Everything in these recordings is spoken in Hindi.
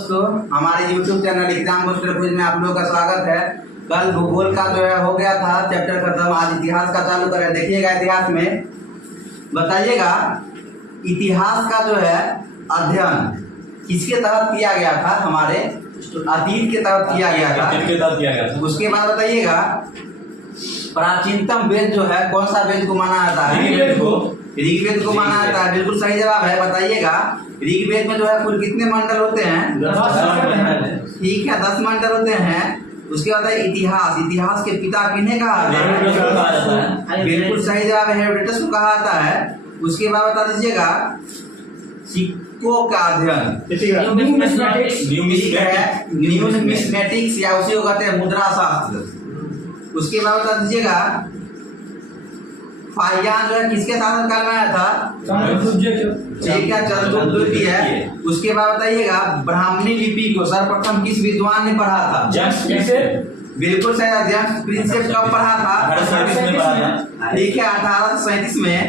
दोस्तों, हमारे YouTube channel exam booster quiz में आप लोगों का स्वागत है। कल भूगोल का जो है हो गया था चैप्टर खत्म, आज इतिहास का चालू करें। देखिएगा इतिहास में, बताइएगा इतिहास का जो है अध्ययन किसके तहत किया गया था? हमारे अतीत के तहत किया गया था। उसके बाद बताइएगा प्राचीनतम वेद जो है कौन सा वेद को माना जाता है? ऋग्वेद को माना जाता है। बिल्कुल सही जवाब है। बताइएगा ऋग्वेद में जो है कुल कितने मंडल होते हैं? 10। ठीक है, 10 मंडल होते हैं। उसके बाद इतिहास, इतिहास के पिता किन्हें कहा जाता है? बिल्कुल सही जवाब है, हेरोडोटस को कहा जाता है। उसके बाद बता दीजिएगा सिक्कों का अध्ययन, न्यूमिस्मेटिक्स या उसी को कहते हैं मुद्रा शास्त्र। उसके बाद बता दीजिएगा फाहियान जो है किसके शासनकाल में आया था? ठीक है, चंद्रगुप्त द्वितीय है। उसके बाद बताइएगा ब्राह्मणी लिपि को सर्वप्रथम किस विद्वान ने पढ़ा था? बिल्कुल सही, जेम्स प्रिंसेप कब पढ़ा था? ठीक है, 1837 में।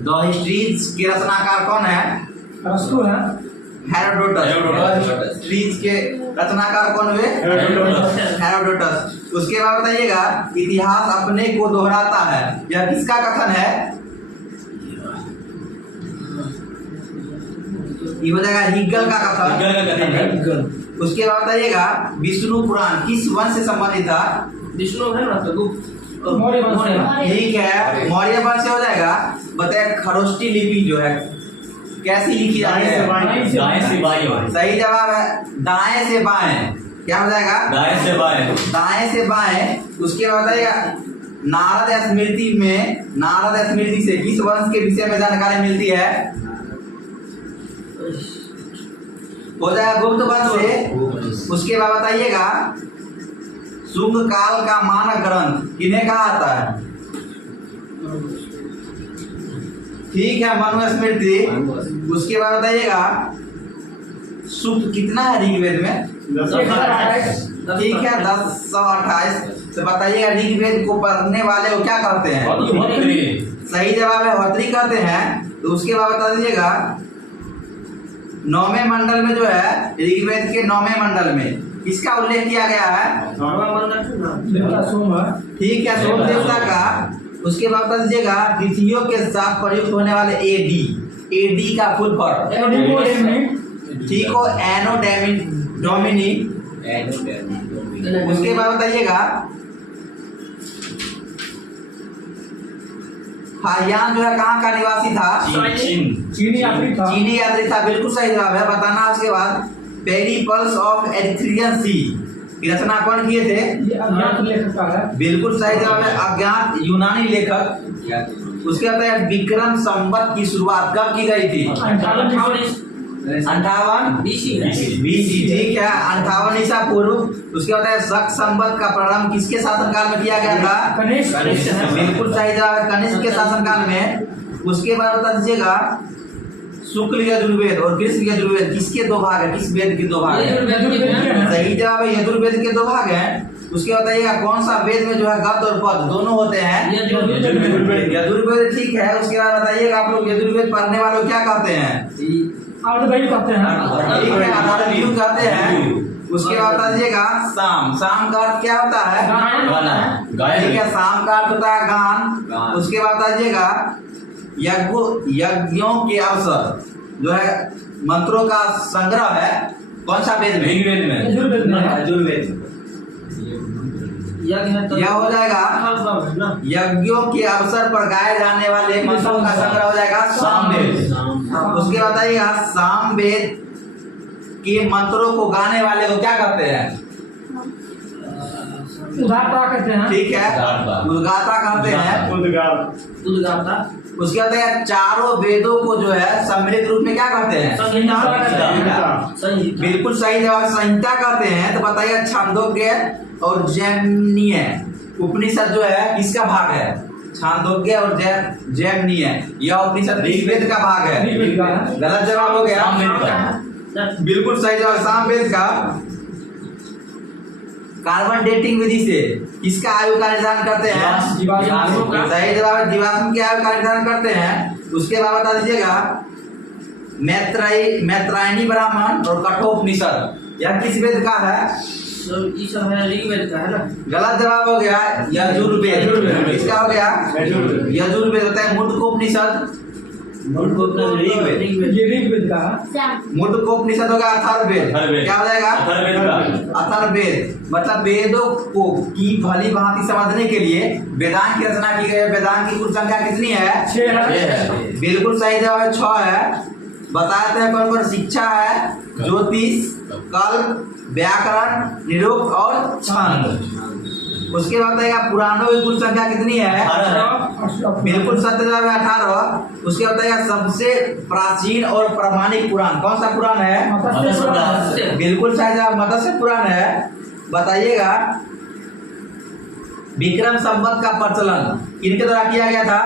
द हिस्ट्रीज के रचनाकार कौन है? हेरोडोटस। हिस्ट्रीज के रचनाकार कौन हुए? हेरोडोटस। उसके बाद बताइएगा इतिहास अपने को दोहराता है, यह किसका कथन है? ये हो जाएगा हिगल का कथन। उसके बाद बताइएगा विष्णु पुराण किस वंश से संबंधित था? विष्णु है ना, तो ठीक है, मौर्य वंश से हो जाएगा। बताइए खरोष्टी लिपि जो है कैसी लिखी जाती है? दाएं से बाएं। सही जवाब है, दाएं से बाएं। क्या हो जाएगा? दाएं से बाएं। दाएं से बाएं। उसके बाद बताइएगा नारद स्मृति में, नारद स्मृति से किस वंश के विषय में जानकारी मिलती है? हो जाएगा गुप्त वंश से। उसके बाद बताइएगा शुंग काल का मानक ग्रंथ किन्हें कहा जाता है? ठीक है, मनुस्मृति। उसके बाद बताइएगा सूक्त कितना है ऋग्वेद में? 1028। ठीक है, 1028। तो बताइएगा ऋग्वेद को पढ़ने वाले को क्या कहते हैं? सही जवाब है, होत्री कहते हैं। तो उसके बाद बता दीजिएगा 9वें मंडल में जो है ऋग्वेद के 9वें मंडल में किसका उल्लेख किया गया है? ठीक है, सोम देवता का। उसके बाद बता दीजिएगा तिथियों के साथ प्रयुक्त होने वाले एडी का फुल फॉर्म। ठीक हो, एनो डोमिनी। उसके बाद बताइएगा फाहियान जो है कहाँ का निवासी था? चीनी यात्री था। बिल्कुल सही जवाब है, बताना। उसके बाद पेरिपल्स ऑफ एरिथ्रियन सी की रचना कौन किए थे? बिल्कुल सही जवाब है, अज्ञात यूनानी लेखक। उसके बाद विक्रम संवत की शुरुआत कब की गई थी? 58 BC। ठीक है, 58 ईसा पूर्व। उसके बाद शक संवत का प्रारंभ किसके शासनकाल में किया गया था? कनिष्क। बिल्कुल सही जवाब है, कनिष्क के शासनकाल में। उसके बाद बता दीजिएगा शुक्ल यजुर्वेद और कृष्ण यजुर्वेद किसके दो भाग है? किस वेद के दो भाग है? सही जवाब है, यजुर्वेद के दो भाग हैं। उसके बताइएगा कौन सा वेद में जो है गद और पद दोनों होते हैं? यजुर्वेद। ठीक है, उसके बाद बताइएगा आप लोग यजुर्वेद पढ़ने वालों क्या कहते हैं? कहते हैं। ठीक है, अथर्वयुग कहते हैं। उसके बाद बता दीजिएगा शाम, शाम का अर्थ क्या होता है? ठीक है, शाम का अर्थ होता है गान। उसके बाद बता दीजिएगा यज्ञों के अवसर जो है मंत्रों का संग्रह है कौन सा वेद में? यजुर्वेद। यह हो जाएगा यज्ञों के अवसर पर गाए जाने वाले मंत्रों का संग्रह हो जाएगा सामवेद। उसके बताइएगा सामवेद के मंत्रों को गाने वाले को क्या कहते हैं? उद्गाता कहते हैं। ठीक है, उद्गाता कहते हैं। उद्गाता। उसके बाद चारों वेदों को जो है सम्मिलित रूप में क्या कहते हैं? संहिता। बिल्कुल सही जवाब, संहिता कहते हैं। तो बताइए छांदोग्य और जैमिनीय उपनिषद जो है किसका भाग है? छांदोग्य और जैमिनीय यह उपनिषद ऋग्वेद का भाग है। गलत जवाब हो गया। बिल्कुल सही जवाब सामवेद का। कार्बन डेटिंग विधि से किसका आयु का निर्धारण करते हैं? सही जवाब है, जीवाश्म की आयु का निर्धारण करते हैं। उसके बाद बता दीजिएगा मैत्रायणी ब्राह्मण और कठोपनिषद। यह किस वेद का है? ये सब है ऋग्वेद का है ना। गलत जवाब हो गया यजुर्वेद। इसका हो गया यजुर्वेद होता है। मुंडकोपनिषद ये ऋग्वेद का है। मुंडकोपनिषद होगा अथर्ववेद। क्या हो जाएगा? अथर्ववेद। मतलब वेदों को की भली भांति समझने के लिए वेदांत की रचना की गई है। वेदांत की कुल संख्या कितनी है? 6 है। बिल्कुल सही जवाब है 6 है। बताते हैं कौन कौन? शिक्षा है, ज्योतिष, कल्प, व्याकरण, निरुक्त और छंद। उसके बाद बताइएगा पुराणों की कुल संख्या कितनी है? 18। बिल्कुल सत्य जवाब है 18। उसके बाद बताइएगा सबसे प्राचीन और प्रामाणिक पुराण कौन सा पुराण है? बिल्कुल सही जवाब मत्स्य पुराण है। बताइएगा विक्रम संवत का प्रचलन किनके द्वारा किया गया था?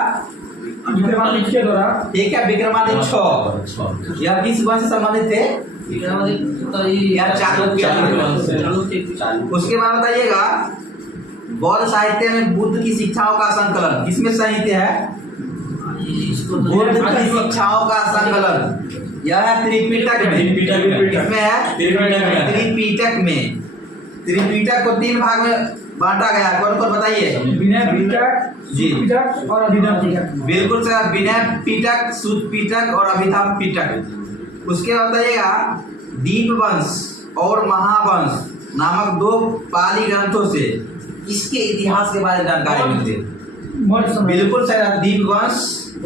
विक्रमादित्य के द्वारा। ठीक है, विक्रमादित्य 6। यह किस वंश से संबंधित थे? या चालुक्य। उसके बाद बताइएगा बौद्ध साहित्य में बुद्ध की शिक्षाओं का संकलन किसमें साहित्य है? बुद्ध की शिक्षाओं का संकलन यह है त्रिपिटक में। किसमें है? त्रिपिटक में। त्रिपिटक को 3 भाग में बांटा गया। कौन कौन बताइए? विनय पिटक, जी पिटक और अभिधान पिटक। बिल्कुल सर, विनय पिटक, सुत पिटक और अभिधान पिटक। उसके बाद बताइएगा दीपवंश और महावंश नामक 2 पाली ग्रंथों से इसके इतिहास के बारे में जानकारी मिलती है। बिल्कुल सर, दीपवंश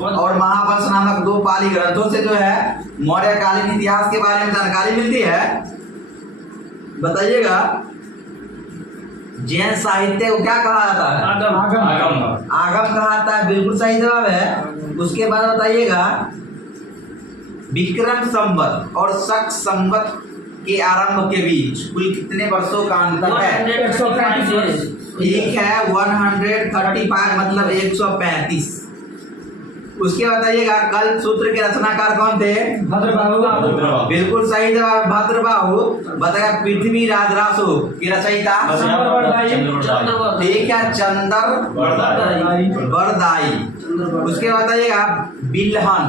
और महावंश नामक 2 पाली ग्रंथों से जो है मौर्यकालीन इतिहास के बारे में जानकारी मिलती है। बताइएगा जैन साहित्य को क्या कहा जाता है? आगम कहा जाता है। बिल्कुल सही जवाब है। उसके बाद बताइएगा विक्रम संवत और शक संवत के आरंभ के बीच कुल कितने वर्षों का अंतर है? 135 वर्ष। ठीक है, 135 मतलब 135। उसके बताइएगा कल्प सूत्र के रचनाकार कौन थे? भद्रबाहु। बिल्कुल सही जवाब भद्रबाहु। बताइएगा पृथ्वी राजरासु की रचयिता? ठीक है, चंद्र बरदाई। उसके बताइएगा बिल्हन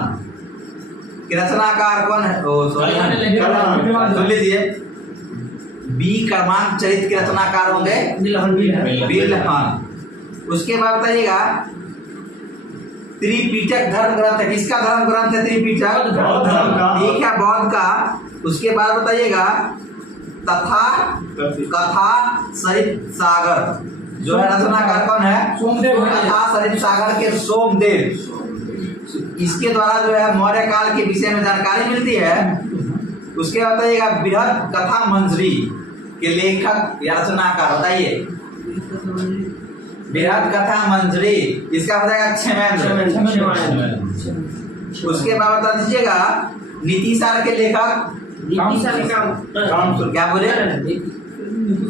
की रचनाकार कौन है? सुन लीजिए, बी क्रमांक चरित्र के रचनाकार होंगे बिल्हन। उसके बाद बताइएगा त्रिपिटक धर्म ग्रंथ है। किसका धर्म ग्रंथ है त्रिपिटक? ठीक है, बौद्ध का। उसके बाद बताइएगा तथा कथा सरित सागर जो है रचनाकार कौन है? सोमदेव। कथा सरित सागर के सोमदेव। इसके द्वारा जो है मौर्य काल के विषय में जानकारी मिलती है। उसके बाद बताइएगा बृहद कथा मंजरी के लेखक या रचनाकार बताइए। बृहद कथा मंजरी इसका बताएगा क्षेमेंद्र। उसके बाद बता दीजिएगा नीतिसार के लेखक क्या बोले?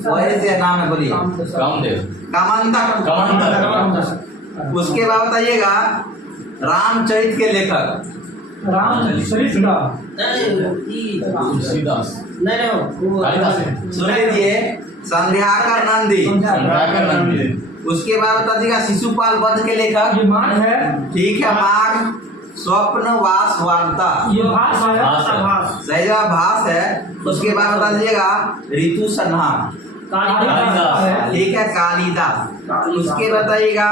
वही से नाम है, बोलिए। कामंतक। उसके बाद बताइएगा रामचरित के लेखक? रामचरित का सुन लीजिए संध्याकर नंदी। उसके बाद बता दीजिएगा शिशुपाल वध के लेखक? माघ है। ठीक है, माघ। स्वप्न वास वार्ता ये भास है। सही जवाब भास है। उसके बाद बता दीजिएगा ऋतु संहार? ठीक है, कालिदास। उसके बताइएगा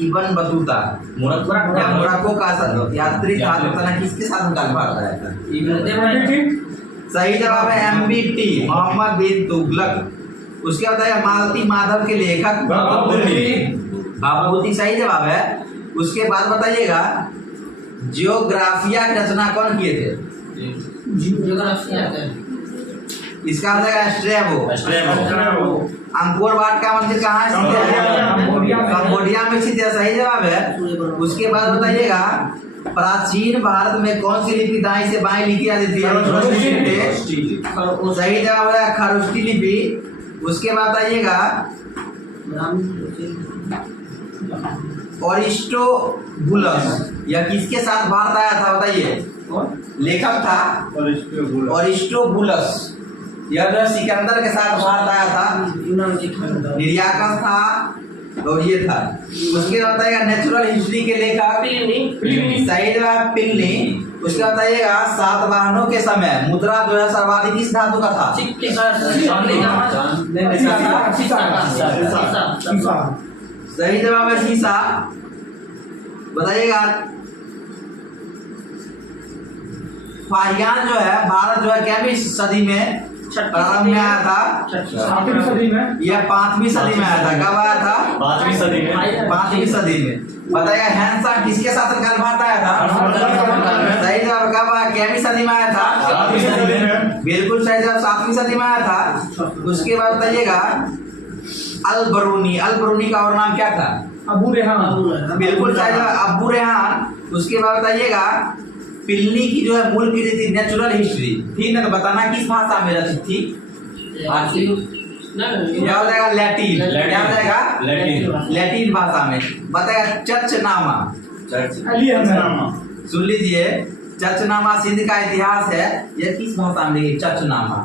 इबन बतूता मोरक्को का यात्री था जो किसके साथ भारत आया था? सही जवाब है MBT मोहम्मद बिन तुगलक। उसके बताइएगा मालती माधव के लेखक? बाबूती। सही जवाब है। उसके बाद बताइएगा जियोग्राफिया की रचना कौन किए थे? इसका बताइएगा स्ट्रैबो। अंकोर वाट का मंदिर कहाँ स्थित है? कंबोडिया में स्थित है। सही जवाब है। उसके बाद बताइएगा प्राचीन भारत में कौन सी लिपि दाएं से बाएं लिखी जाती थी? सही जवाब है खरोष्टी लिपि। उसके बाद बताइएगा अरिस्टोबुलस यह किसके साथ भारत आया था? बताइए। लेखक था अरिस्टोबुलस। यह जो सिकंदर के साथ भारत आया था। निर्याकस था और ये था। उसके बाद बताइएगा नेचुरल हिस्ट्री के लेखक? सही जवाब प्लिनी। उसके बाद बताइएगा सातवाहनों के समय मुद्रा जो है सर्वाधिक किस धातु का था? सही जवाब है शीशा। बताइएगा फाहियान जो है भारत जो है कैवीं सदी में प्रारंभ में आया था? 7वीं सदी में। यह 5वीं सदी में आया था। कब आया था? 5वीं सदी में। 5वीं सदी में। बताइएगा हैंसा किसके शासनकाल भारत आया था? सही जवाब कब आया? कैवीं सदी में आया था? 7वीं सदी में। बिल्कुल सही जवाब 7वीं सदी में आया था। उसके बाद बताइएगा अल बरूनी का और नाम क्या था? अबू रेहान। बिल्कुल सही जवाब अबू रेहान। उसके बाद बताइएगा पिलनी की जो है मूल कृति थी नेचुरल हिस्ट्री थी ना, तो बताना किस भाषा में रचित थी? क्या हो जाएगा? लैटिन। क्या हो जाएगा? लैटिन भाषा में। बताएगा चर्चनामा। सुन लीजिए, चर्चनामा सिंध का इतिहास है। यह किस भाषा में लिखी? चर्चनामा।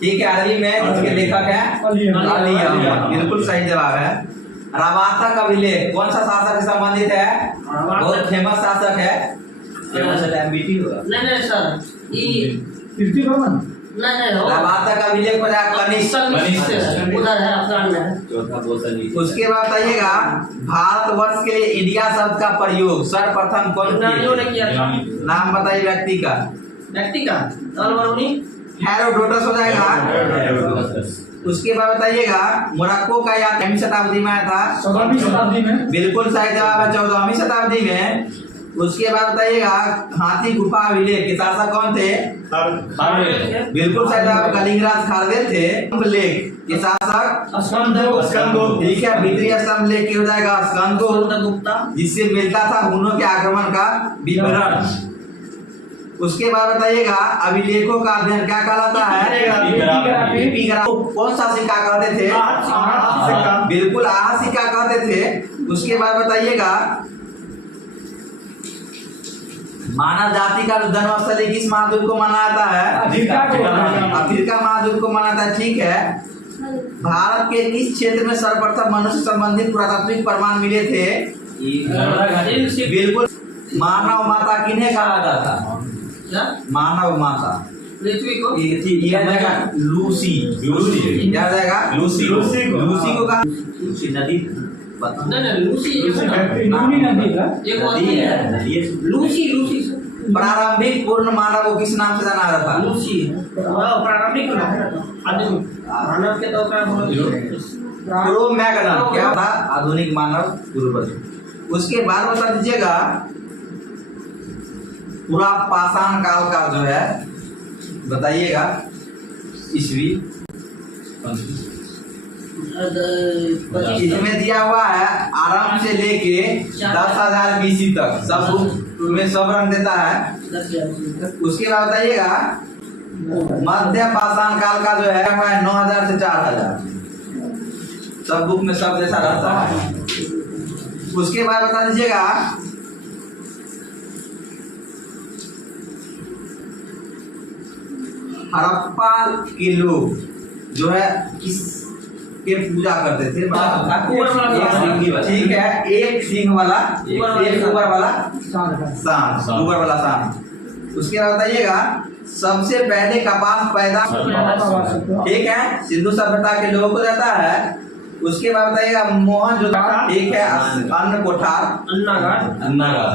ठीक है, अरबी में। जिसके लेखक है अली अहमद। बिल्कुल सही जवाब है। रवाता का अभिलेख कौन सा शासक से संबंधित है? बहुत फेमस शासक है। नहीं सर, कीर्ति भवन। रवाता का अभिलेख बजा कनिष्क। उधर है अफगान में। उसके बाद बताइएगा भारतवर्ष के लिए इंडिया शब्द का प्रयोग सर्वप्रथम कौन किया था? नाम बताइए व्यक्ति का। व्यक्ति का अल बरूनी। हेरोडोटस हो जाएगा। उसके बाद बताइएगा मोरक्को का या 14वीं शताब्दी में आया था? 14वीं शताब्दी में। बिल्कुल सही जवाब है 14वीं शताब्दी में। उसके बाद बताइएगा हाथी गुफा अभिलेख के शासक कौन थे? बिल्कुल सही जवाब कलिंगराज खारवेल थे। लेख के शासक स्कंदगुप्त। ठीक है, भीतरी स्तंभ लेख के हो जाएगा स्कंदगुप्त, जिससे मिलता था हुनों के आक्रमण का विवरण। उसके बाद बताइएगा अभिलेखों का अध्ययन क्या कहलाता है? एपिग्राफ। कौन सा सिक्का कहते थे? बिल्कुल आहा सिक्का कहते थे। उसके बाद बताइएगा मानव जाति का जन्मस्थली किस महाद्वीप को माना जाता है? अफ्रीका महाद्वीप को माना जाता है। ठीक है, भारत के किस क्षेत्र में सर्वप्रथम मनुष्य संबंधित पुरातात्विक प्रमाण मिले थे? बिल्कुल, मानव माता किन्हें कहा जाता था? मानव माता पृथ्वी को। यह जाएगा लूसी। क्या जाएगा? लूसी को कहा नदी। नहीं लूसी लूसी प्रारंभिक पूर्ण मानव को किस नाम से जाना जाता था? लूसी प्रारंभिक मानव के तो क्रो-मैग्नन क्या था? आधुनिक मानव पूर्वज। उसके बाद बता दीजिएगा पूरा पाषाण काल का जो है बताइएगा ईस्वी। इसमें दिया हुआ है आरंभ से लेके 10,000 BC तक सब में सब रंग देता है। उसके बाद बताइएगा मध्य पाषाण काल का जो है 9,000 से 4,000 सब बुक में सब जैसा रहता है। उसके बाद बता दीजिएगा हड़प्पा के लोग जो है किस के पूजा करते थे? ठीक है, एक सिंह वाला एक ऊपर वाला सांड, ऊपर वाला सांड। उसके बाद बताइएगा सबसे पहले कपास पैदा ठीक है सिंधु सभ्यता के लोगों को जाता है। उसके बाद बताइएगा मोहनजोदड़ो ठीक है अन्न कोठार अन्नागार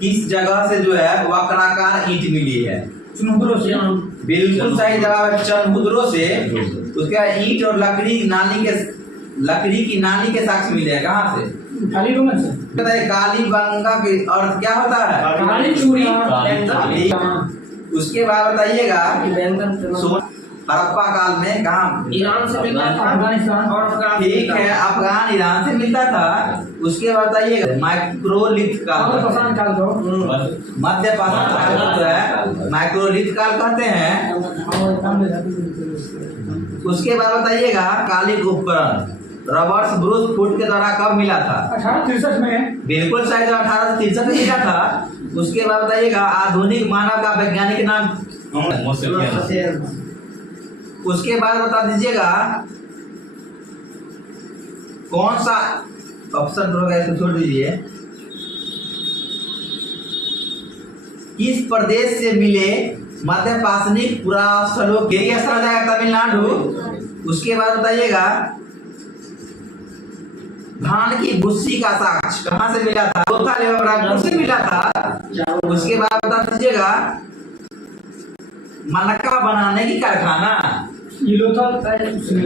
किस जगह से जो है वक्राकार ईंट मिली है? चुनमुद्रो से। बिल्कुल सही जवाब है चनमुद्रो से। उसके बाद ईंट और लकड़ी की नाली के साक्ष्य मिले हैं कहाँ से? काली बंगा से। बताइए काली बंगा के अर्थ क्या होता है? काली चूड़ी। उसके बाद बताइएगा हड़प्पा काल में कहाँ? ईरान से मिलता था, अफगानिस्तान और ठीक है अफगान ईरान से मिलता था। उसके बाद बताइएगा माइक्रोलिथ काल मध्य पाषाण काल जो है माइक्रोलिथ काल कहते हैं। उसके बाद बताइएगा कालिक उपकरण रबर्स ब्रूस फुट के द्वारा कब मिला था? 1863 में। बिल्कुल शायद 1863 में मिला था। उसके बाद बताइएगा आधुनिक मानव का वैज्ञानिक नाम? उसके बाद बता दीजिएगा कौन सा ऑप्शन होगा इसको छोड़ दीजिए। किस प्रदेश से मिले मध्य पाषाणिक पुरास्थलों के लिए स्थल जाएगा तमिलनाडु। उसके बाद बताइएगा धान की भूसी का साक्ष कहाँ से मिला था? लोथल एवं रायपुर से मिला था। उसके बाद बता दीजिएगा मलका बनाने की कारखाना, ये लोथल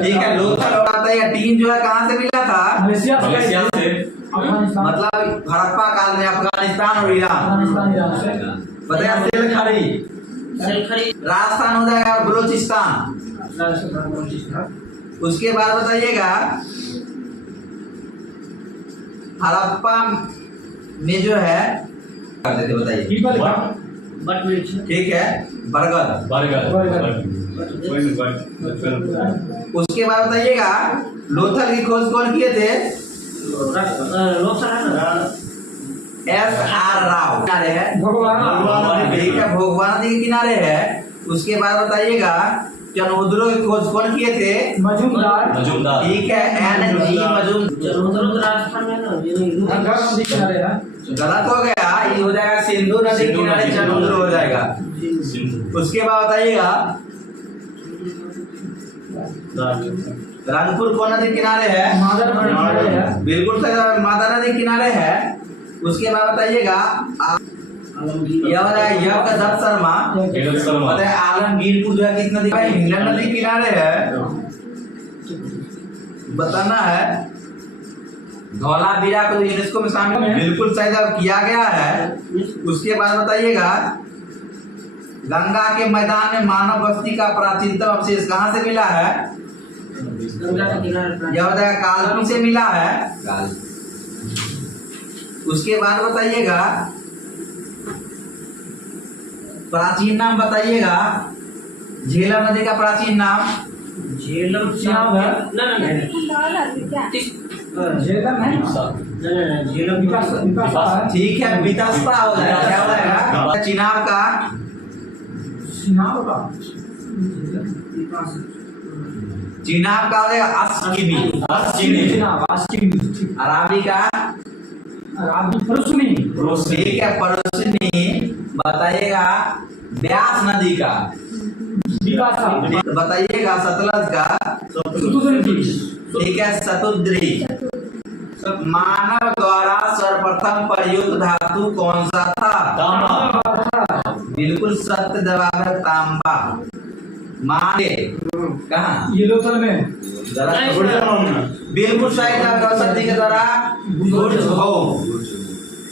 ठीक है, लोथल और बताइएगा टीन जो है कहाँ से मिला था? मलेशिया मलेशिया से अफगानिस्तान मतलब हड़प्पा काल में अफगानिस्तान और ईरान। ईरान से बताया सेलखड़ी, सेलखड़ी राजस्थान हो जाएगा और बलूचिस्तान। उसके बाद बताइएगा हड़प्पा में जो है कर देते बताइए, पीपल का बट वृक्ष ठीक है, बरगद। बरगद। उसके बाद बताइएगा लोथल की खोज कौन किए थे? लोकसभा S.R. राव किनारे है, भगवान ठीक है, भोगवा नदी के किनारे है। उसके बाद बताइएगा चनोदरों की खोज कौन किए थे? मजूमदार मजूमदार ठीक है, N.G. मजूमदार। राजस्थान में ना गंगा नदी किनारे है। गलत हो गया, ये हो जाएगा सिंधु नदी के किनारे चनोदर हो जाएगा। उसके बाद बताइएगा रंगपुर कौन नदी किनारे है? मादर किनारे है। बिल्कुल सही, मादा नदी किनारे है। उसके बाद बताइएगा यह हो जाएगा यह का दत्त शर्मा, बताए आलमगीरपुर जो है किस नदी का? इंग्लैंड नदी किनारे है। बताना है धौलावीरा को यूनेस्को में शामिल बिल्कुल सही किया गया है। उसके बाद बताइएगा गंगा के मैदान में मानव बस्ती का प्राचीनतम अवशेष कहाँ से मिला है? गंगा के किनारे यह बताया कालपी से मिला है। उसके बाद बताइएगा प्राचीन नाम बताइएगा झेलम नदी का प्राचीन नाम। झेलम चिनाब है। झेलम है झेलम विकास है। ठीक है, वितस्ता हो जाएगा, क्या हो जाएगा? चिनाब का चिनाब का चिनाब का हो जाएगा अस्किमी। चिनाब अस्किमी। अराबी का अराबी परुसनी। ठीक है, परोसनी। बताइएगा ब्यास नदी का, विकास बताइएगा सतलज का, ठीक है, सतुद्री। मानव द्वारा सर्वप्रथम प्रयुक्त धातु कौन सा था? तांबा। बिल्कुल सत्य जवाब है तांबा। मांगे कहाँ? ये लोथल में बिल्कुल सही जवाब सत्य के द्वारा गुड हो।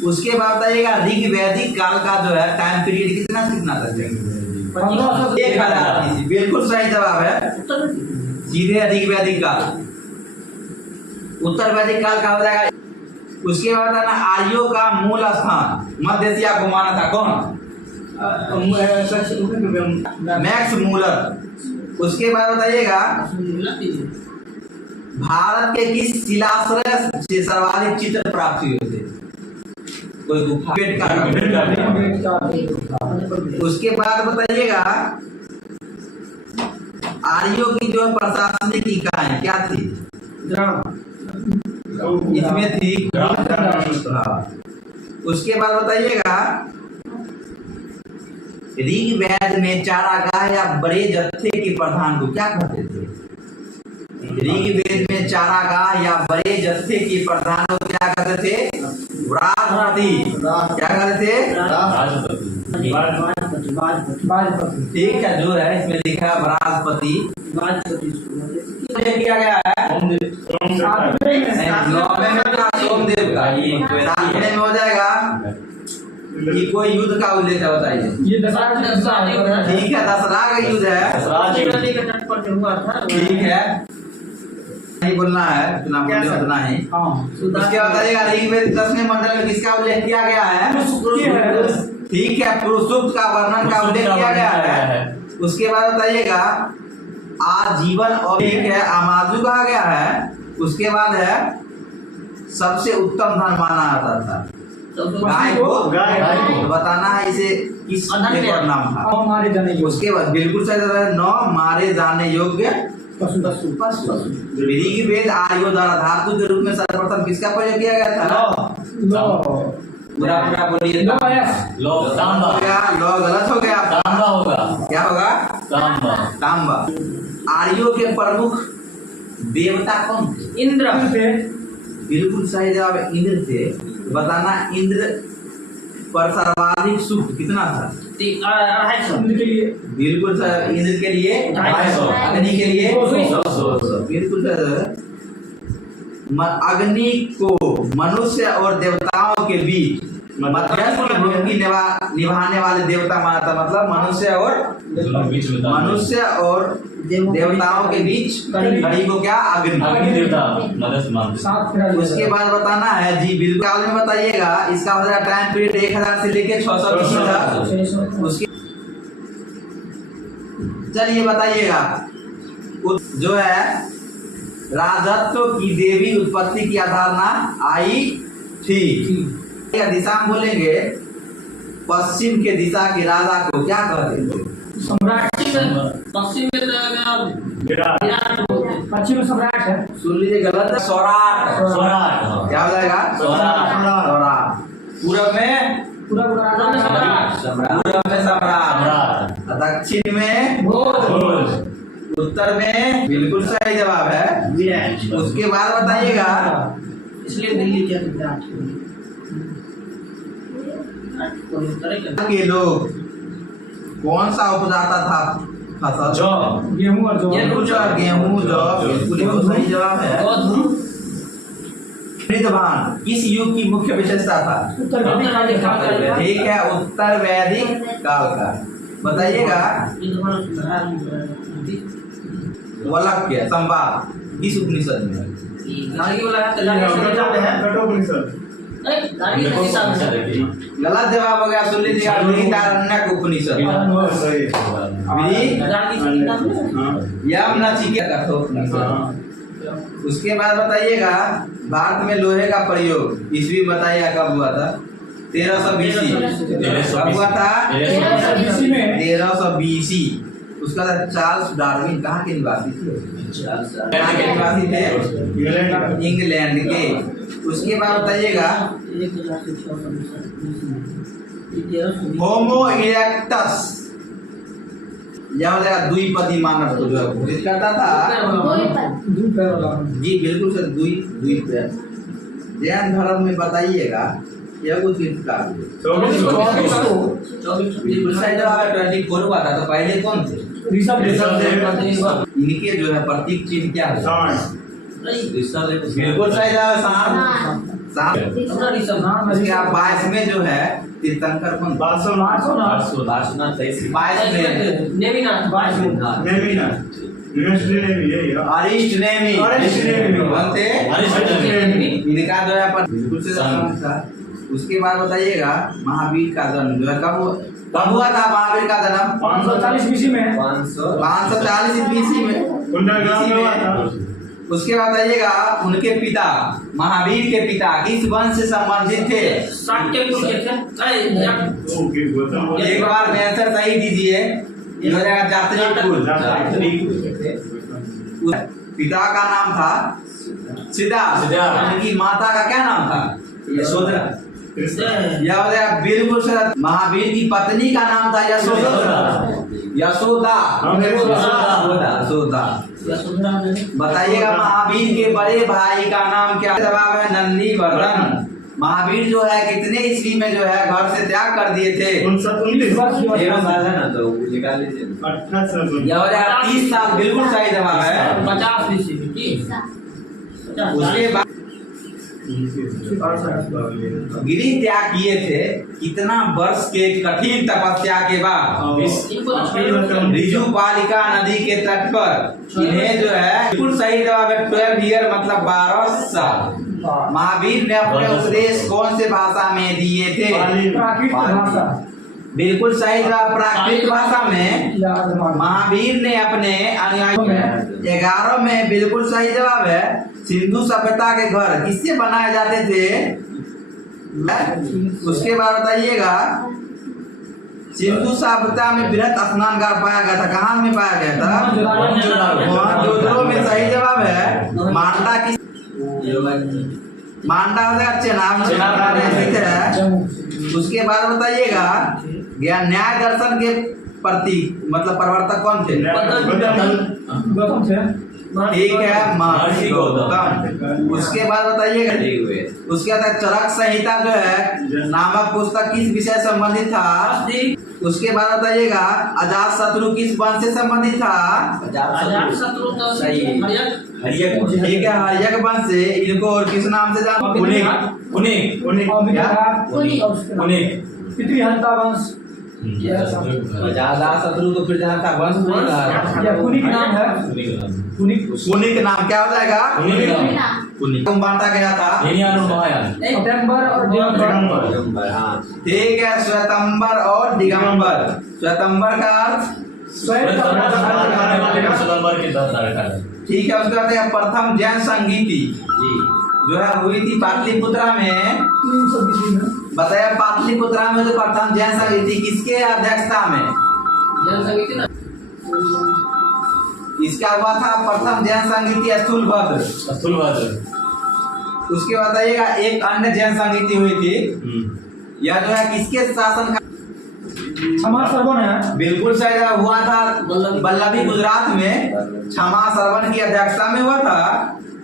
उसके बाद बताइएगा ऋग वैदिक काल का जो है टाइम पीरियड कितना तक है? 1000 BC। बिल्कुल सही जवाब है, सीधे ऋग वैदिक काल। उत्तर वैदिक काल का हो जाएगा। उसके बाद बताना आर्यों का मूल स्थान मध्य एशिया को माना था कौन? Max Muller. उसके बाद बताइएगा भारत के किस शिलाश्रय से सर्वाधिक चित्र प्राप्त हुए थे? कोई गुफा उसके बाद बताइएगा आर्यों की जो प्रशासनिक इकाई क्या थी? इसमें थी। उसके बाद बताइएगा ऋग वेद में चारागाह या बड़े जत्थे के प्रधान को क्या कहते थे? ऋग वेद में चारागाह या बड़े जत्थे के प्रधान को क्या कहते थे? व्राजपति। क्या कहते थे? ठीक है, जो है इसमें लिखा है व्राजपति। किया गया है सोमदेव का, सातवें में हो जाएगा। ये कोई युद्ध का उल्लेख है बताइए? ये दशहरा ठीक है, दसरा का युद्ध है। नदी के तट पर हुआ था। ठीक है, नहीं बोलना है, इतना बोलते हो उतना ही। उसके बाद बताइएगा ऋग्वेद 10वें मंडल में किसका उल्लेख किया गया है? ठीक है, पुरुषोक्त का वर्णन का उल्लेख किया गया है। उसके बाद बताइएगा आजीवन और एक है आमाजू कहा गया है। उसके बाद है सबसे उत्तम धन माना जाता था गाय को। बताना है इसे किस पेपर नाम था? मारे जाने योग्य। उसके बाद बिल्कुल सही जवाब है 9 मारे जाने योग्य पशु। ऋग्वेद आर्यों द्वारा धातु के रूप में सर्वप्रथम किसका प्रयोग किया गया था? पूरा पूरा बोलिए। तांबा हो गया, लो गलत हो गया आपका। तांबा होगा। क्या होगा? तांबा तांबा। आर्यों के प्रमुख देवता कौन थे? इंद्र बिल्कुल सही जवाब है, इंद्र थे। बताना इंद्र पर सर्वाधिक सुख कितना था? 250 के लिए बिल्कुल सर, इंद्र के लिए 250, अग्नि के लिए 200, बिल्कुल सर। अग्नि को मनुष्य और देवताओं के बीच मध्यस्थ की भूमिका निभाने वाले देवता माना था। मतलब मनुष्य और देवताओं के बीच कड़ी को क्या? अग्नि अग्नि। देवता मदद मानते। सात फिर उसके बाद बताना है जी, बिल्कुल काल में बताइएगा। इसका हो जाएगा टाइम पीरियड 1000 से लेके 600 तक। उसके चलिए बताइएगा, जो है राजत्व की देवी उत्पत्ति की अवधारणा आई थी। दिशा में बोलेंगे, पश्चिम के दिशा के राजा को क्या कहते थे? सम्राट। पश्चिम में विराट बोलते हैं। पश्चिम में सम्राट है। सुन लीजिए, गलत है। सौराट। स्वराट क्या हो जाएगा? सौराट। पूरब में पूरा पूरब में सम्राट। दक्षिण में भोज उत्तर में बिल्कुल सही जवाब है। विराट। उसके बाद बताइएगा, इसलिए दिल्ली क्या विराट के लोग कौन सा उपजाता था फसल? जौ गेहूं और जौ। बिल्कुल सर, गेहूं जौ बिल्कुल ही सही जवाब है। मृदभान किस युग की मुख्य विशेषता था? उत्तर वैदिक काल का। ठीक है, उत्तर वैदिक काल का। बताइएगा, वलक्य संवाद किस उपनिषद में? गलत जवाब हो गया, सुन लीजिएगा। बृहदारण्यक उपनिषद। यम नचिकेता कठोपनिषद। उसके बाद बताइएगा, भारत में लोहे का प्रयोग ईस्वी बताइएगा कब हुआ था? 1320। कब हुआ था? 1320। उसका था चार्ल्स डार्विन। कहाँ के निवासी थे? कहाँ के निवासी थे? इंग्लैंड के। उसके बाद बताइएगा, होमो इरेक्टस यह हो जाएगा द्विपदी मानव को जो है घोषित करता था। जी बिल्कुल सर, द्वीप है। जैन धर्म में बताइएगा, यह कुछ किसका? 24 बिल्कुल सही जवाब है। 24 हुआ था। तो पहले कौन थे? इनके जो है प्रतीक चिन्ह क्या है? बिल्कुल सही जवाब, सांप। उसके आप 22 में जो है तीर्थंकर कौन? 22 में अरिस्ट नेमी बनते। इनका जो है बिल्कुल से था। उसके बाद बताइएगा, महावीर का जन्म जो है कब हुआ था? महावीर का जन्म 540 BC में। 540 BC में। उसके बाद बताइएगा, उनके पिता महावीर के पिता किस वंश से संबंधित थे? एक बार आंसर सही दीजिए। ये हो जाएगा जात्री कुल। पिता का नाम था सिद्धार्थ। उनकी माता का क्या नाम था? यशोदा। यह हो जाएगा बिल्कुल सर। महावीर की पत्नी का नाम था यशोदा। बताइएगा, महावीर के बड़े भाई का नाम क्या? जवाब है नंदीवर्धन। महावीर जो है कितने ईस्वी में जो है घर से त्याग कर दिए थे? 13 साल है ना, तो निकाल लीजिए। 30 साल बिल्कुल सही जवाब है। 50 BC। उसके बाद गिरी त्याग किए थे कितना वर्ष के कठिन तपस्या के बाद? रिजु पालिका नदी के तट पर इन्हें जो है बिल्कुल सही जवाब है 12 ईयर मतलब 12 साल। महावीर ने अपने उपदेश कौन से भाषा में दिए थे? प्राकृत भाषा। बिल्कुल सही जवाब, प्राकृत भाषा में महावीर ने अपने अनुयायियों में 11 में बिल्कुल सही जवाब है। सिंधु सभ्यता के घर किससे बनाए जाते थे? उसके बाद बताइएगा, सिंधु सभ्यता में बृहत स्नानघर पाया गया था। कहाँ में पाया गया था? मोहनजोदड़ो में। सही जवाब है। मांडा किस मांडा हो जाएगा चेनाब, ठीक है। जम्मू। उसके बाद बताइएगा ज्ञान न्याय दर्शन के प्रतीक मतलब प्रवर्तक कौन थे? गौतम थे। ठीक है, महर्षि गौतम। उसके बाद बताइएगा उसके बाद चरक संहिता जो है नामक पुस्तक किस विषय से संबंधित था? उसके बाद बताइएगा अजात शत्रु किस वंश से संबंधित था? अजातशत्रु तो सही है। हर्यक। ठीक है, हर्यक वंश से। इनको और किस नाम से जानते? पितृहंता वंश। अजात शत्रु तो फिर जहाँ था वंश या कुनिक नाम है। कुनिक। कुनिक नाम क्या हो जाएगा? कुनिक बांटा गया था। सत्यंबर और दिगंबर। ठीक है, श्वेतंबर और दिगंबर। श्वेतंबर का अर्थ ठीक है। उसके बाद है प्रथम जैन संगीति जो है हुई थी पाटलिपुत्रा में। 320 में। बताया पाटलिपुत्रा में जो प्रथम जैन संगीति किसके अध्यक्षता में? जनसंगीति ना। इसका हुआ था प्रथम जैन संगीति स्थूलभद्र। उसके बताइएगा एक अन्य जैन संगीति हुई थी, यह जो है किसके शासन का? क्षमा श्रवण है। बिल्कुल सही हुआ था वल्लभी गुजरात में क्षमा श्रवण की अध्यक्षता में हुआ था।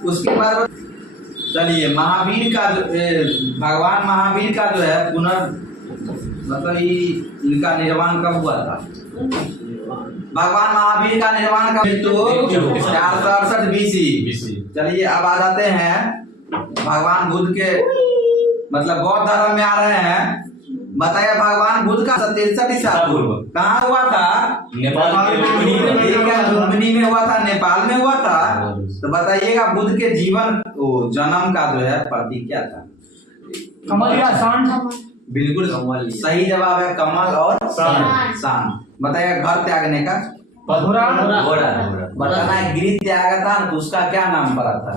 उसके बाद चलिए महावीर का भगवान महावीर का जो है मतलब इनका निर्माण कब हुआ था? भगवान महावीर का निर्माण का मृत्यु 468 BC। चलिए अब आ जाते हैं भगवान बुद्ध के मतलब बौद्ध धर्म में आ रहे हैं। बताया भगवान बुद्ध का 63 ईसा पूर्व कहाँ हुआ था? नेपाल के लुम्बिनी में हुआ था, नेपाल में हुआ था। तो बताइएगा बुद्ध के जीवन जन्म का जो है प्रतीक क्या था? कमल या सांड। बिल्कुल सही जवाब है, कमल और सांड। बताइएगा घर त्यागने का? घोड़ा। बताना है गिरि त्यागा था तो उसका क्या नाम पड़ा था?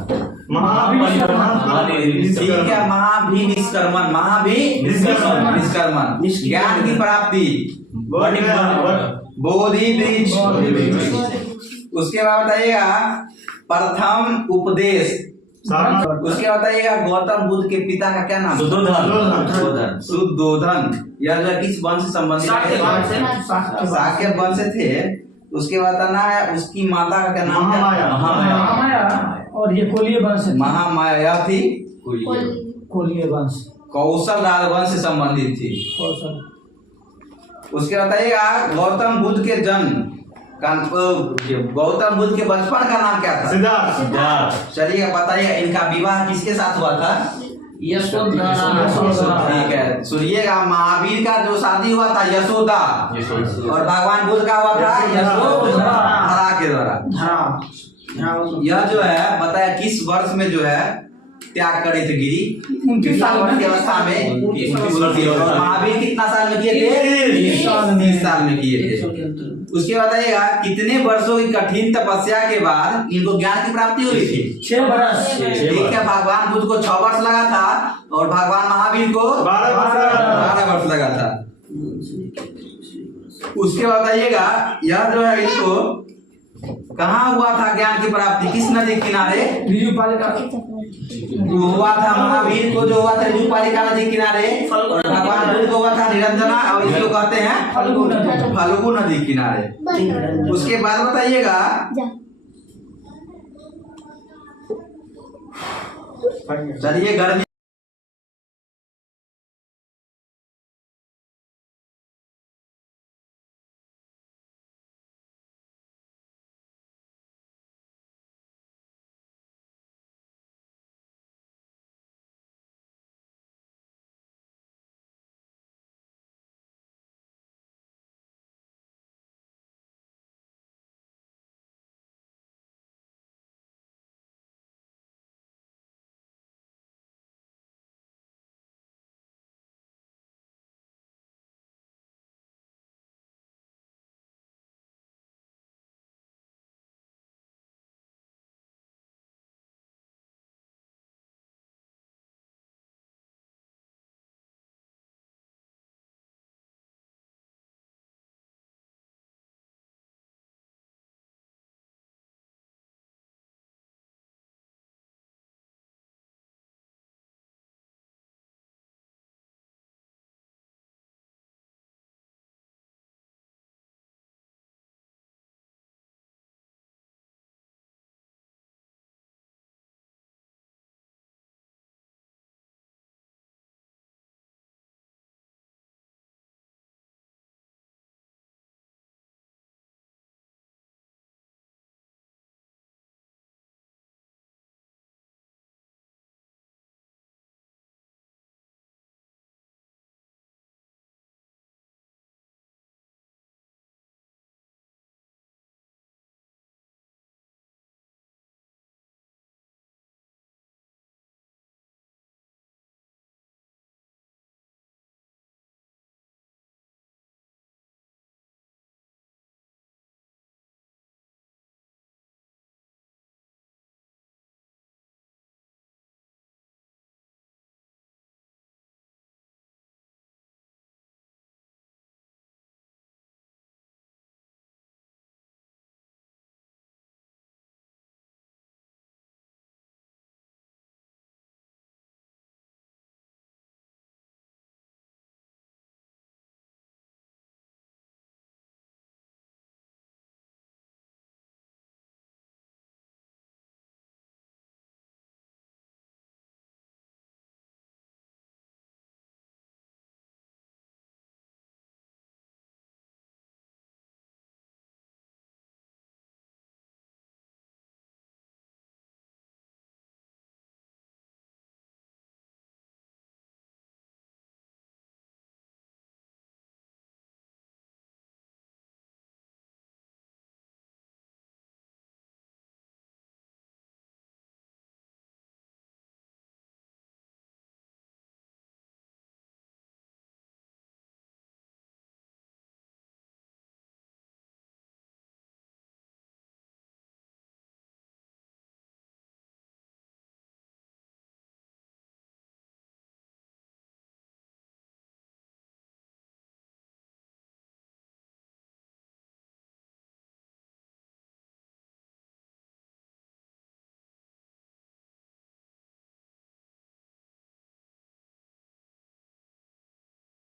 ठीक है, महाभी निष्कर्मण। महाभी निष्कर्मण ज्ञान की प्राप्ति बोधि वृक्ष। उसके बाद बताइएगा प्रथम उपदेश। उसके बताइएगा गौतम बुद्ध के पिता का क्या नाम? शुद्धोधन। यह जो किस वंश से संबंधित थे? शाक्य वंश से थे। उसके बाद बताना है उसकी माता का क्या नाम? महामाया। और ये कोलिय वंश। महामाया थी कोलिय वंश। कौशल राजवंश से संबंधित थी। उसके बताइएगा गौतम बुद्ध के जन्म गौतम बुद्ध के बचपन का नाम क्या था? सिद्धार्थ। चलिए बताइए इनका विवाह किसके साथ हुआ था? यशोधरा। ठीक है, सुनिएगा महावीर का जो शादी हुआ था यशोदा और भगवान बुद्ध का हुआ था यशोधरा के द्वारा। यह जो है बताया किस वर्ष में जो है त्याग करे थे गिरी? 29 साल की अवस्था में। महावीर कितना साल में किए थे? 30 साल में किए थे। उसके बताइएगा कितने वर्षों की कठिन तपस्या के बाद इनको ज्ञान की प्राप्ति हुई थी? 6 वर्ष। ठीक है, भगवान बुद्ध को 6 वर्ष लगा था और भगवान महावीर को 12 वर्ष लगा था। उसके बताइएगा यह जो है इसको कहाँ हुआ था ज्ञान की प्राप्ति? किस नदी किनारे? हुआ था महावीर को जो हुआ था ऋजुपालिका नदी किनारे और भगवान बुद्ध को हुआ था निरंजना और इसको कहते हैं फल्गु नदी किनारे। उसके बाद बताइएगा चलिए गर्मी